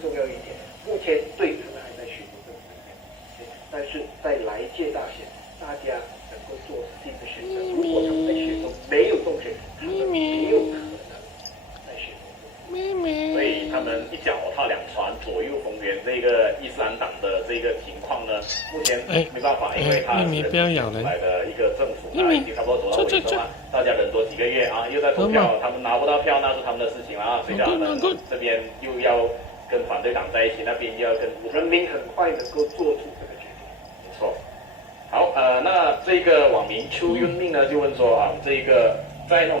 重要一点，目前对他们还在选择这个层面，但是在来届大选，大家能够做新的选择。如果他们在选中没有中选，他们没有可能在选中。所以他们一脚踏两船，左右逢源。这个伊斯兰党的这个情况呢，目前没办法，因为他是不要咬人。来的一个政府啊，已经差不多走到尾声了，大家忍多几个月啊，又在投票，他们拿不到票那是他们的事情了啊，所以他们这边又要跟反对党在一起，那边又要跟人民很快能够做出这个决定。没错。好，那这个网民邱云命呢就问说啊，这个在那种